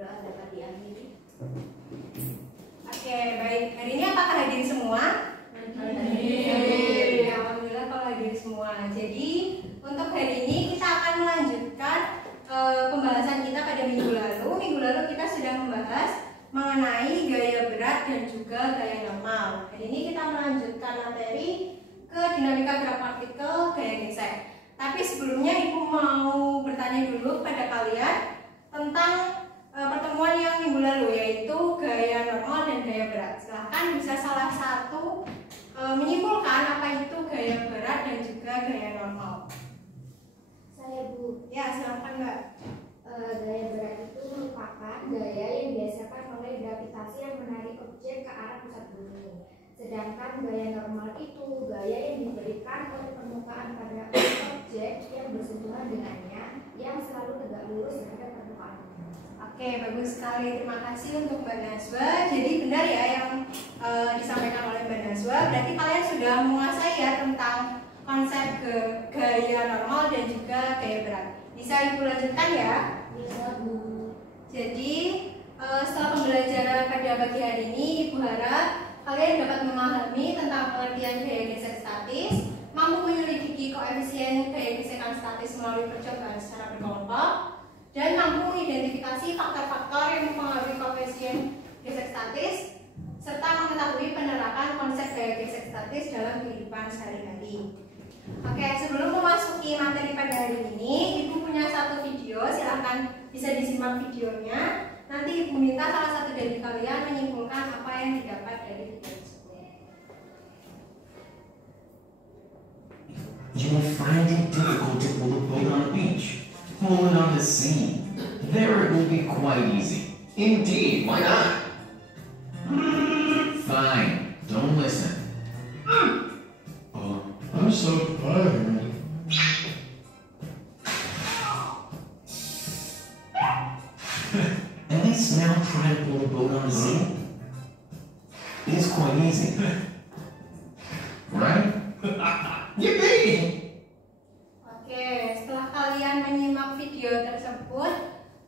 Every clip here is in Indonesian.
berdoa dapat diakhiri. Oke, baik. Hari ini apakah hadir semua? Hadir. Alhamdulillah kalau hadir semua. Jadi untuk hari ini kita akan melanjutkan pembahasan kita pada minggu lalu. Minggu lalu kita sudah membahas mengenai gaya berat dan juga gaya normal. Hari ini kita melanjutkan materi ke dinamika gerak partikel gaya gesek. Tapi sebelumnya Ibu mau bertanya dulu pada kalian tentang pertemuan yang minggu lalu, yaitu gaya normal dan gaya berat. Silahkan bisa salah satu menyimpulkan apa itu gaya berat dan juga gaya normal. Saya Bu. Ya, silahkan Mbak. Gaya berat itu merupakan gaya yang dihasilkan oleh gravitasi yang menarik objek ke arah pusat bumi. Sedangkan gaya normal itu gaya yang diberikan oleh permukaan pada objek yang bersentuhan dengannya yang selalu tegak lurus terhadap permukaan. Oke, bagus sekali. Terima kasih untuk Mbak Nazwa. Jadi benar ya yang disampaikan oleh Mbak Nazwa. Berarti kalian sudah menguasai ya tentang konsep gaya normal dan juga gaya berat. Bisa Ibu lanjutkan ya? Bisa Bu. Jadi setelah pembelajaran pada pagi hari ini, Ibu harap kalian dapat memahami tentang pengertian gaya gesek statis, mampu menyelidiki koefisien gaya gesekan statis melalui percobaan secara berkelompok, dan mampu mengidentifikasi faktor-faktor yang mempengaruhi koefisien gesek statis, serta mengetahui penerapan konsep gaya gesek statis dalam kehidupan sehari-hari. Oke, sebelum memasuki materi pada hari ini, Ibu punya satu video, silahkan bisa disimak videonya. Nanti Ibu minta salah satu dari kalian menyimpulkan apa yang didapat dari video tersebut. You will find it difficult to pull a boat on a beach. Pull it on the sea. There it will be quite easy. Indeed, why not? Fine, don't listen. I'm so tired. At least now try to pull a boat on the sea. It is quite easy. Right? Yippee! Oke, setelah kalian menyimak video tersebut,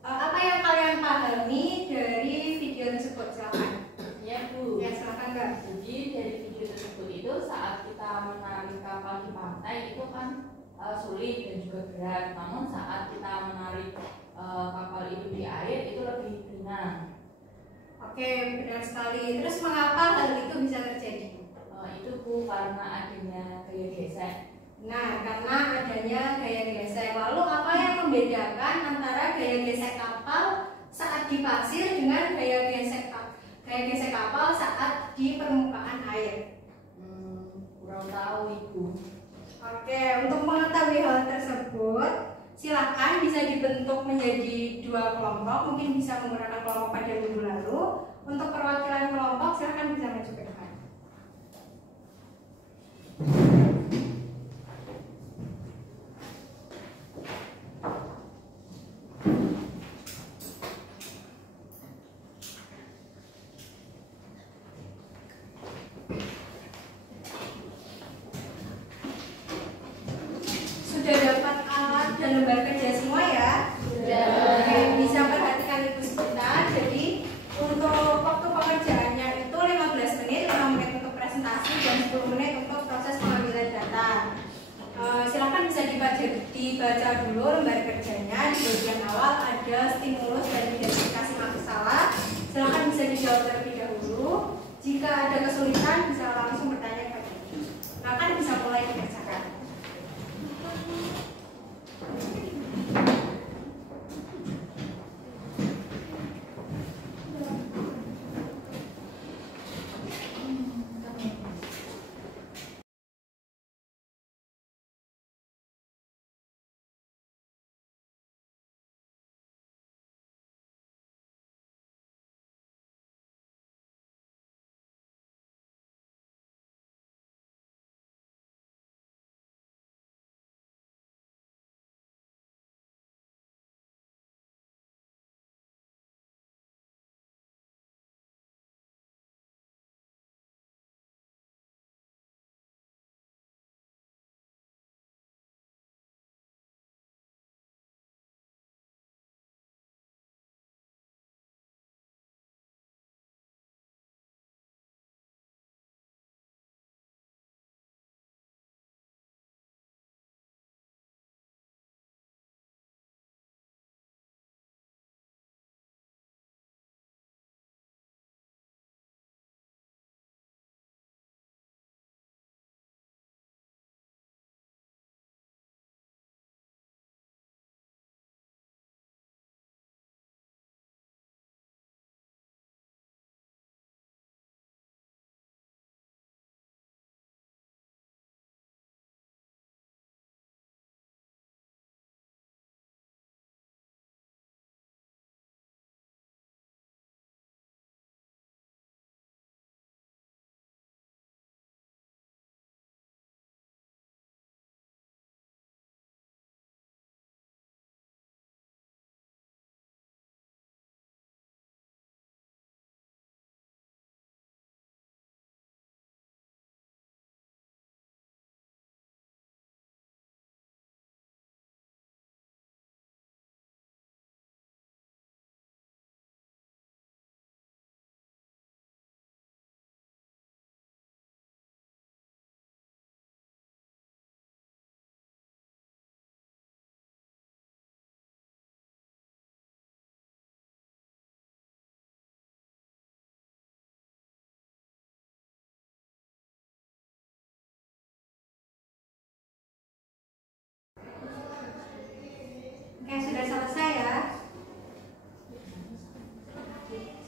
apa yang kalian pahami dari video tersebut? Silakan. Ya Bu. Ya, silakan Mbak. Jadi dari video tersebut itu saat kita menarik kapal di pantai itu kan sulit dan juga berat. Namun saat kita menarik kapal itu di air itu lebih ringan. Oke, benar sekali. Terus mengapa hal itu bisa terjadi? Itu Bu karena adanya gaya gesek. Nah, karena adanya gaya gesek. Lalu apa yang membedakan antara gaya gesek kapal saat di pasir dengan gaya gesek kapal saat di permukaan air? Kurang tahu Ibu. Oke, untuk mengetahui hal tersebut, silakan bisa dibentuk menjadi dua kelompok. Mungkin bisa menggunakan kelompok pada minggu lalu. Untuk perwakilan kelompok, silakan bisa maju ke depan. Sudah dapat alat dan lembar kerja semua ya? Sudah. Oke, bisa perhatikan Ibu sebentar. Jadi untuk waktu pengerjaannya itu 15 menit, 5 menit untuk presentasi dan 10 menit untuk proses pengambilan data. Silakan bisa dibaca dulu lembar kerjanya. Di bagian awal ada stimulus dan identifikasi masalah. Silakan bisa dijawab terlebih dahulu. Jika ada kesulitan bisa langsung bertanya kepada Ibu. Silakan bisa mulai dikerjakan.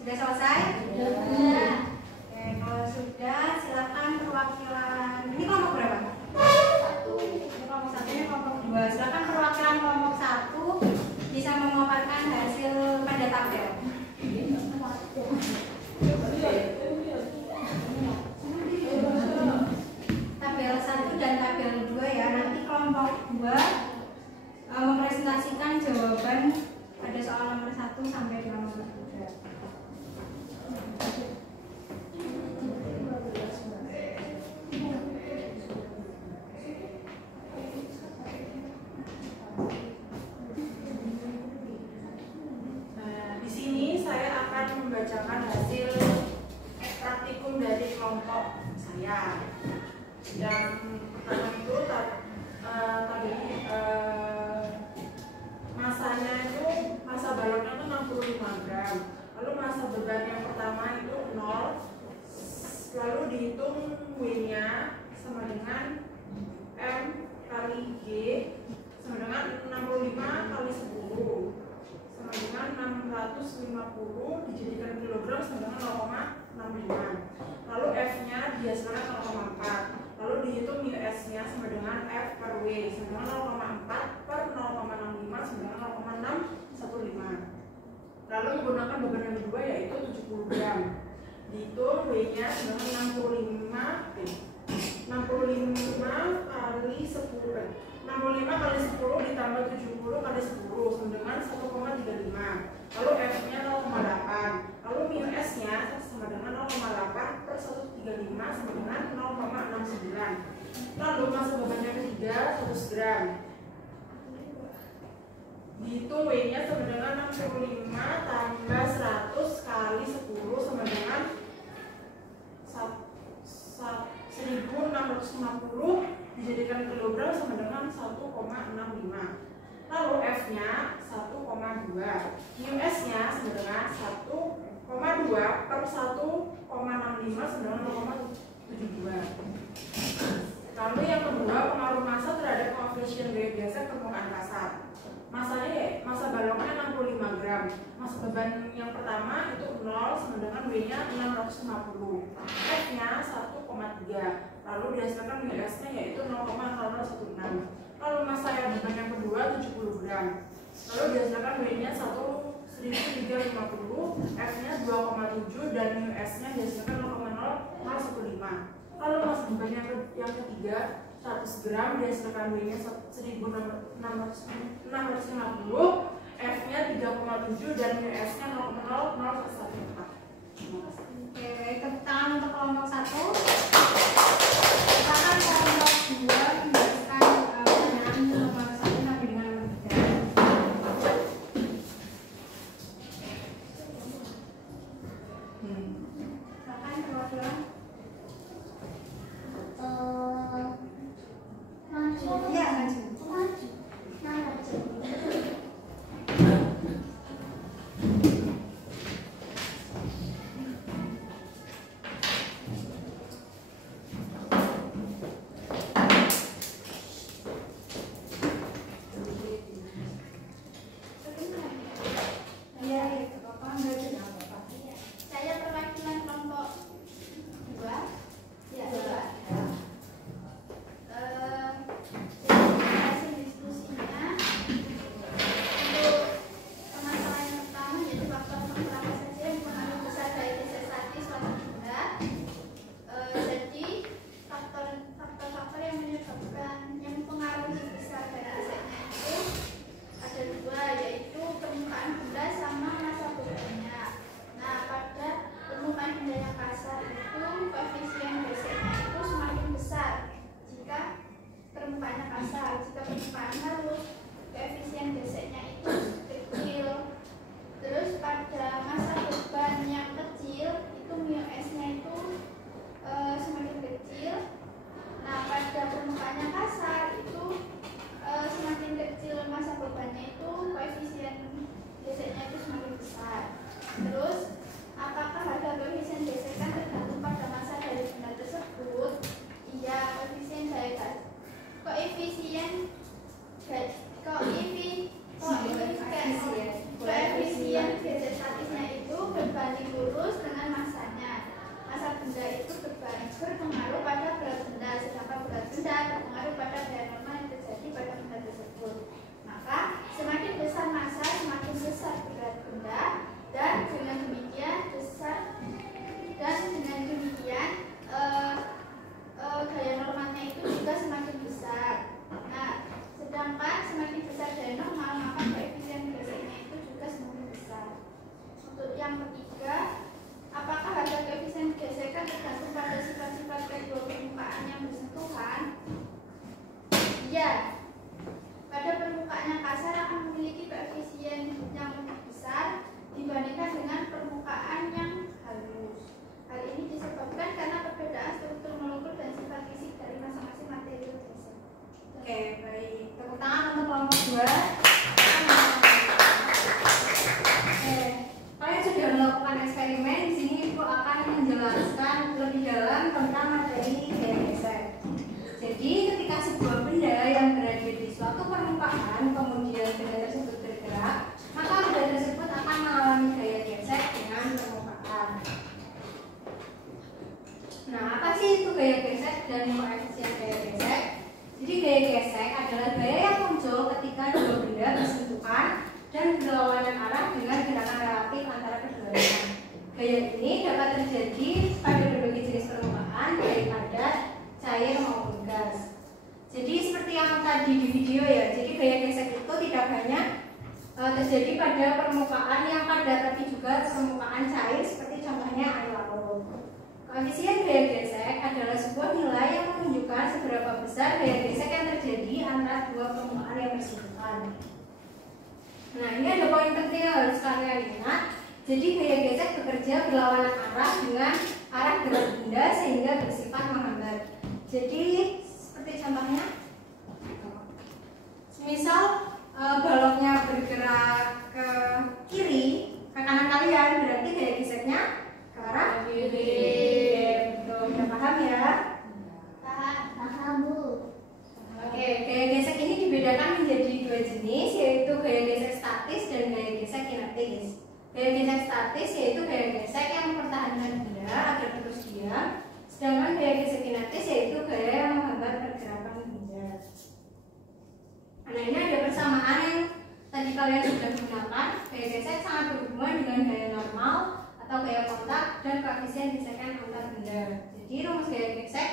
Sudah selesai? Sudah. Oke, kalau sudah silakan perwakilan. Ini kelompok berapa? Ini kelompok 1, ini kelompok 2. Silakan perwakilan kelompok 1 bisa memaparkan hasil pada tabel. Tabel 1 dan tabel 2 ya. Nanti kelompok 2 mempresentasikan jawaban pada soal nomor 1 sampai dengan nomor 3. Di sini saya akan membacakan hasil praktikum dari kelompok saya. Yang pertama itu tadi masanya itu, masa balonnya itu 65 gram. Lalu masa beban yang pertama itu 0. Lalu dihitung W-nya sama dengan M kali G sama dengan 65 kali 10 sama dengan 650 dijadikan kilogram sama dengan 0,65. Lalu F-nya dihasilkan 0,4. Lalu dihitung US-nya sama dengan F per W sama dengan 0,4 per 0,65 sama dengan 0,615. Lalu menggunakan beban yang kedua yaitu 70 gram. Dihitung W-nya sama dengan 65 kali 10. 65 kali 10 ditambah 70 kali 10 sama dengan 1,35. Lalu F-nya 0,8. Lalu mu S-nya sama dengan 0,8 per 135 sama dengan 0,69. Lalu masa beban yang ketiga 100 gram. Dihitung W-nya sama dengan 65 tambah 100 kali 10 sama dengan 1650 dijadikan kilogram sama dengan 1,65. Lalu F-nya 1,2. Mu S-nya sama dengan 1,2 per 1,65 sama dengan 0,72. Lalu yang kedua, pengaruh massa terhadap koefisien gaya biasa permukaan kasar. Masanya masa balonnya 65 gram. Masa beban yang pertama itu 0 sama dengan W-nya 650. F-nya 1,3. Lalu dihasilkan US-nya yaitu 0,0016. Lalu masa beban yang kedua 70 gram. Lalu dihasilkan W-nya 1350, F-nya 2,7 dan US-nya dihasilkan 0,0015. Lalu masa beban yang ketiga 100 gram dihasilkan W-nya 1650, F-nya 3,7 dan US-nya 0,0014. Oke, tepuk tangan untuk kelompok 1. Silakan kelompok 2 menjelaskan pertanyaan nomor 1 sampai dengan nomor 3. Silakan perwakilan. Iya, maju. tadi di video ya. Jadi gaya gesek itu tidak hanya terjadi pada permukaan yang padat, tapi juga permukaan cair seperti contohnya air laut. Koefisien gaya gesek adalah sebuah nilai yang menunjukkan seberapa besar gaya gesek yang terjadi antara dua permukaan yang bersinggungan. Nah, ini ada poin penting yang harus kalian ingat. Jadi gaya gesek bekerja berlawanan arah dengan arah gerak benda sehingga bersifat menghambat. Jadi seperti contohnya, misal baloknya bergerak ke kiri, ke kanan kalian, berarti gaya geseknya ke arah kiri. Betul, sudah paham ya? Paham, Bu. Oke, gaya gesek ini dibedakan menjadi dua jenis, yaitu gaya gesek statis dan gaya gesek kinetis. Gaya gesek statis yaitu gaya gesek yang mempertahankan benda agar terus diam, sedangkan gaya gesek kinetis yaitu gaya yang menghambat pergerakan benda. Nah, ini ada persamaan yang tadi kalian sudah gunakan. Gaya gesek sangat berhubungan dengan gaya normal atau gaya kontak dan koefisien gesekan antar benda. Jadi rumus gaya gesek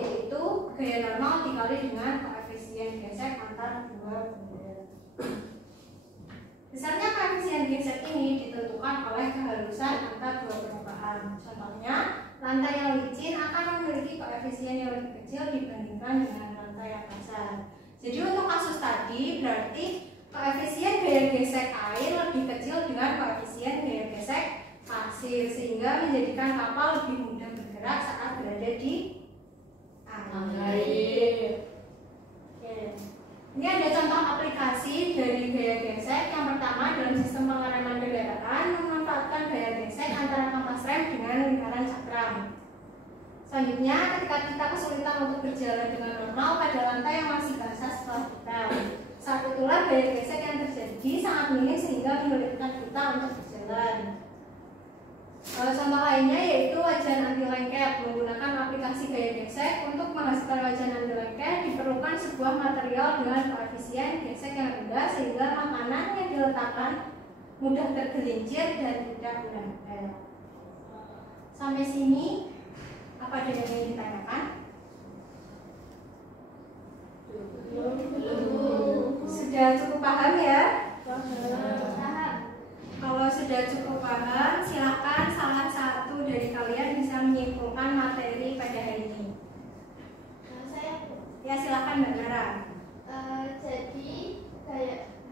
yaitu gaya normal dikali dengan koefisien gesek antar dua benda. Besarnya koefisien gesek ini ditentukan oleh kehalusan antar dua permukaan. Contohnya, lantai yang licin akan memiliki koefisien yang lebih kecil dibandingkan dengan lantai yang kasar. Jadi untuk kasus tadi berarti koefisien gaya gesek air lebih kecil dengan koefisien gaya gesek pasir, sehingga menjadikan kapal lebih mudah bergerak saat berada di air. Oke. Ini ada contoh aplikasi dari gaya gesek. Yang pertama, dalam sistem pengereman kendaraan memanfaatkan gaya gesek antara kampas rem dengan lingkaran cakram. Selanjutnya, ketika kita kesulitan untuk berjalan dengan normal pada lantai yang masih basah setelah kita, saat itulah gaya gesek yang terjadi sangat minim sehingga menyulitkan kita untuk berjalan. Contoh lainnya yaitu wajan anti lengket. Menggunakan aplikasi gaya gesek untuk menghasilkan wajan anti lengket diperlukan sebuah material dengan koefisien gesek yang rendah sehingga makanan yang diletakkan mudah tergelincir dan tidak menempel. Sampai sini apa ada yang ingin ditanyakan? Sudah cukup paham ya? Kalau sudah cukup paham, silakan salah satu dari kalian bisa menyimpulkan materi pada hari ini. Saya, Ya, silakan Mbak Nara. jadi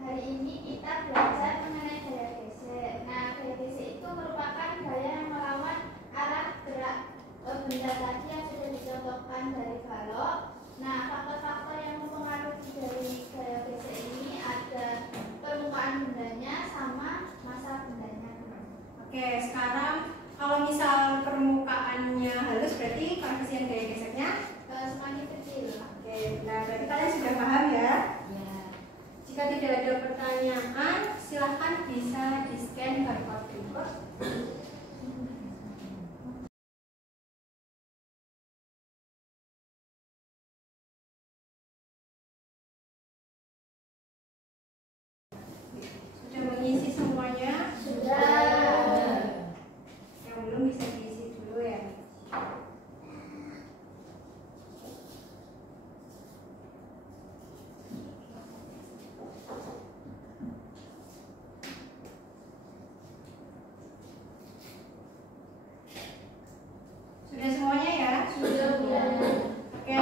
hari ini kita belajar mengenai gaya gesek. Nah, gaya gesek itu merupakan gaya yang melawan arah gerak benda tadi yang sudah dicontohkan dari balok. Nah, faktor-faktor yang mempengaruhi dari gaya gesek ini ada permukaan bendanya sama massa bendanya. Oke, sekarang kalau misal permukaannya halus berarti koefisien gaya geseknya Semakin kecil. oke, nah berarti kalian sudah paham ya? Jika tidak ada pertanyaan, silahkan bisa di-scan barcode berikut. Sudah mengisi semuanya? Sudah. Yang belum bisa diisi dulu ya. Sudah semuanya ya? Sudah. Oke,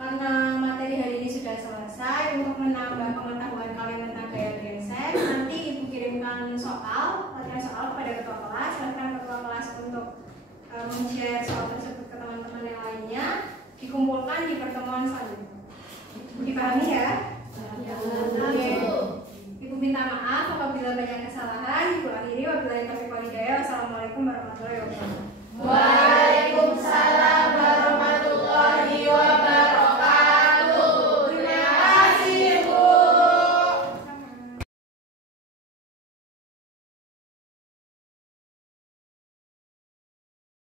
karena materi hari ini sudah selesai, untuk menambah pengetahuan kalian tentang gaya gesek, nanti ibu kirimkan latihan soal kepada ketua kelas. Silahkan ketua kelas untuk men-share soal tersebut ke teman-teman yang lainnya, dikumpulkan di pertemuan selanjutnya. Dipahami ya? Oke. Ibu minta maaf apabila banyak kesalahan. Ibu akhiri wabillahi taufiq wal hidayah. Wassalamualaikum warahmatullahi wabarakatuh.